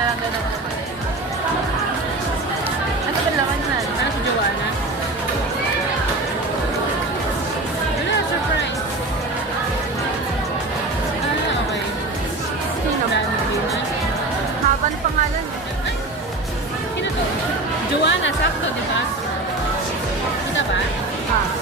na lang din ako. Ano ba laman na? Ano si Joanna? Wala, surprise. Ah, okay. Sino? Wala na, hindi na. Haba ng pangalan. Ay, sino to? Joanna, sakto, di ba? Kita ba? Ah.